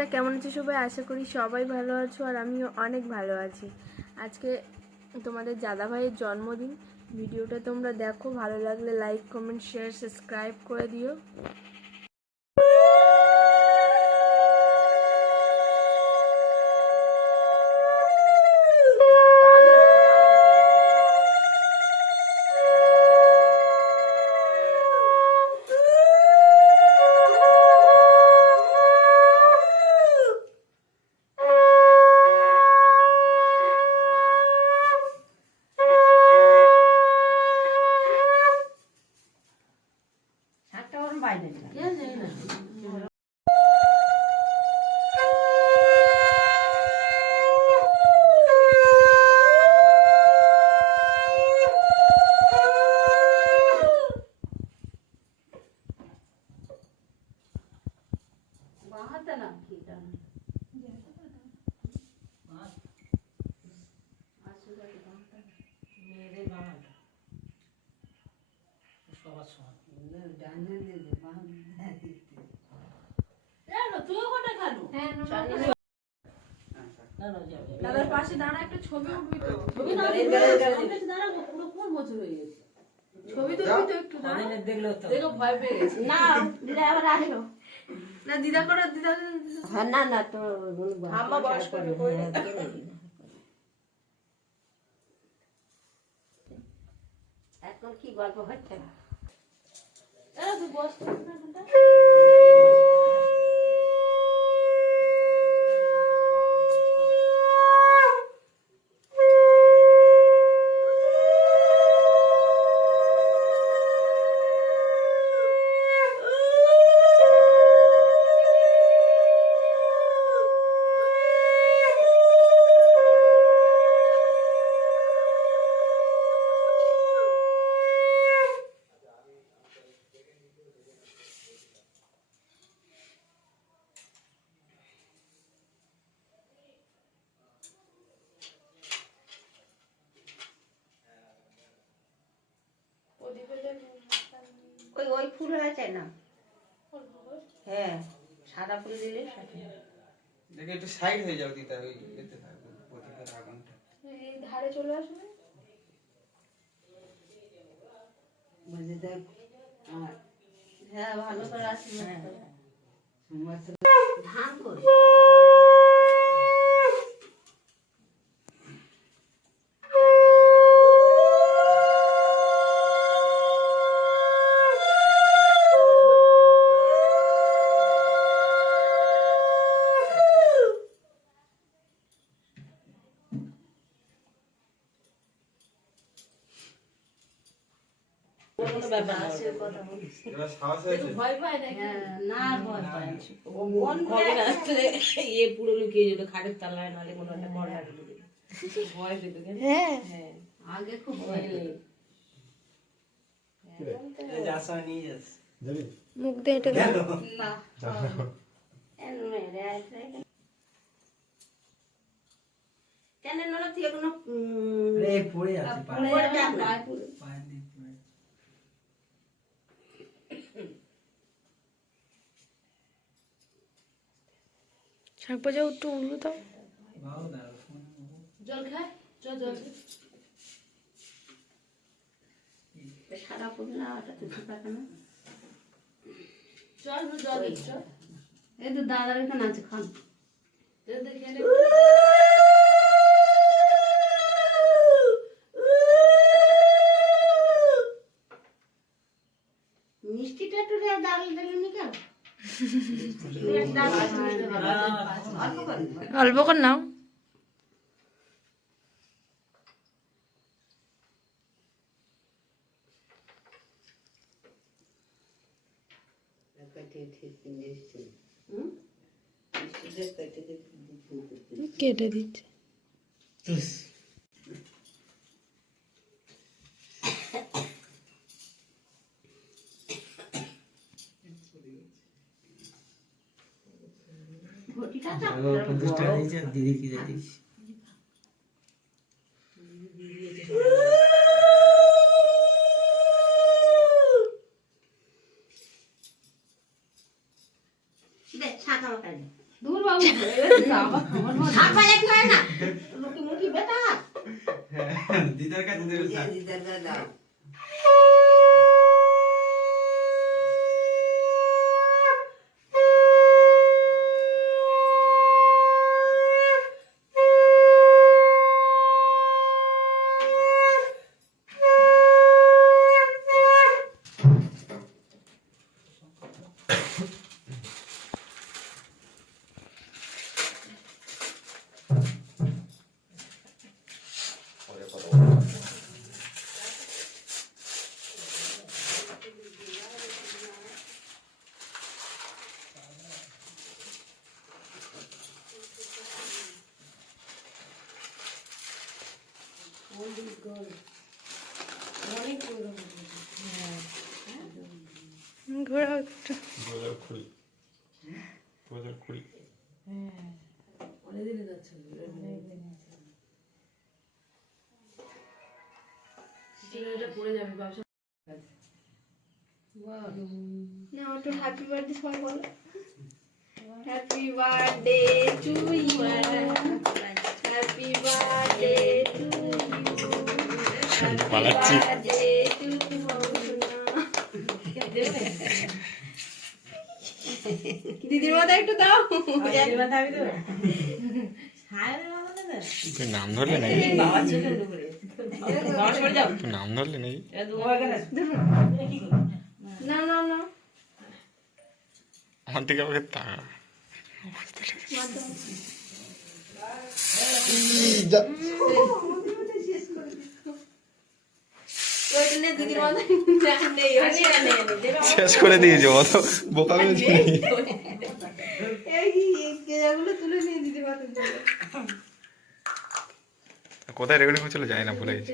বন্ধুরা, কেমন আছো সবাই? আশা করি সবাই ভালো আছো আর আমিও অনেক ভালো আছি। আজকে তোমাদের দাদা ভাইয়ের জন্মদিন। ভিডিওটা তোমরা দেখো, ভালো লাগলে লাইক কমেন্ট শেয়ার সাবস্ক্রাইব করে দিও। দাদার পাশে দাঁড়া, একটা ছবি উঠবি তো। ছবি না দাঁড়াবো, পুরো কোন বছর হয়ে গেছে। ছবি তো উঠবি তো, একটু দাঁড়া। দেখো ভয় পেয়ে গেছে। না দিদা আবার আসো না, দিদা করো, দিদা। হ্যাঁ না না, তো আম্মা বয়স করে এখন কি গল্প হচ্ছে না। তুই বস না। ওই ফুল হয়েছে না? হ্যাঁ, সাদা ফুল দিলে দেখে একটু সাইড হয়ে যাও দিদা, ওই এতে থাকবে প্রদীপের আগুনটা এই ধারে চলে আসবে। বুঝে দেখ। হ্যাঁ, ভালো করে আসবে। ধান করে ভয় পায় না, ভয় পায় ইয়ে পুরো লুকিয়ে যেত খাটের তলায়, নালে কোনো একটা কর্নার ভয় পেত। হ্যাঁ, আগে খুব ভয় পেত। মুখ দিয়ে এটা না কেন নোনা তুই এখনো পড়ে আছে পড়ে যাক না। শাক ভাজা একটু উল্লু দাও। জল খায়, জল সাদা ফুল না, ওটা তো পাতা না। জল দিচ্ছ। এই তো দাদার এখানে আছে, খান। মিষ্টিটা একটু ডাল দিলেন কেন? অল্প করে নাও। কেটে দিচ্ছে। দিদি কি দিস দূর বাবু হাত পায়ে খায় না মুখি মুখি বেটা দিদার কাছে দেবে না। দিদার দাদা ঘোরা একটু অনেকদিনে যাচ্ছে এটা পড়ে যাবে ব্যবসা না ওটা হ্যাপি বার্থডে সবাই বলো happy birthday to you happy birthday to you happy birthday to দিদির মাথা একটু দাও তুই নাম ধরলি নাকি তুই নাম ধরলি নাকি না না না আমার দিকে আমাকে তাকা দিদির মাথা নেই শেষ করে দিয়েছে অত বোকা হয়েছে এই কেজাগুলো তুলে নিয়ে দিদির মাথা কোথায় রেকর্ডিং হচ্ছিল যায় না ভুলে গেছি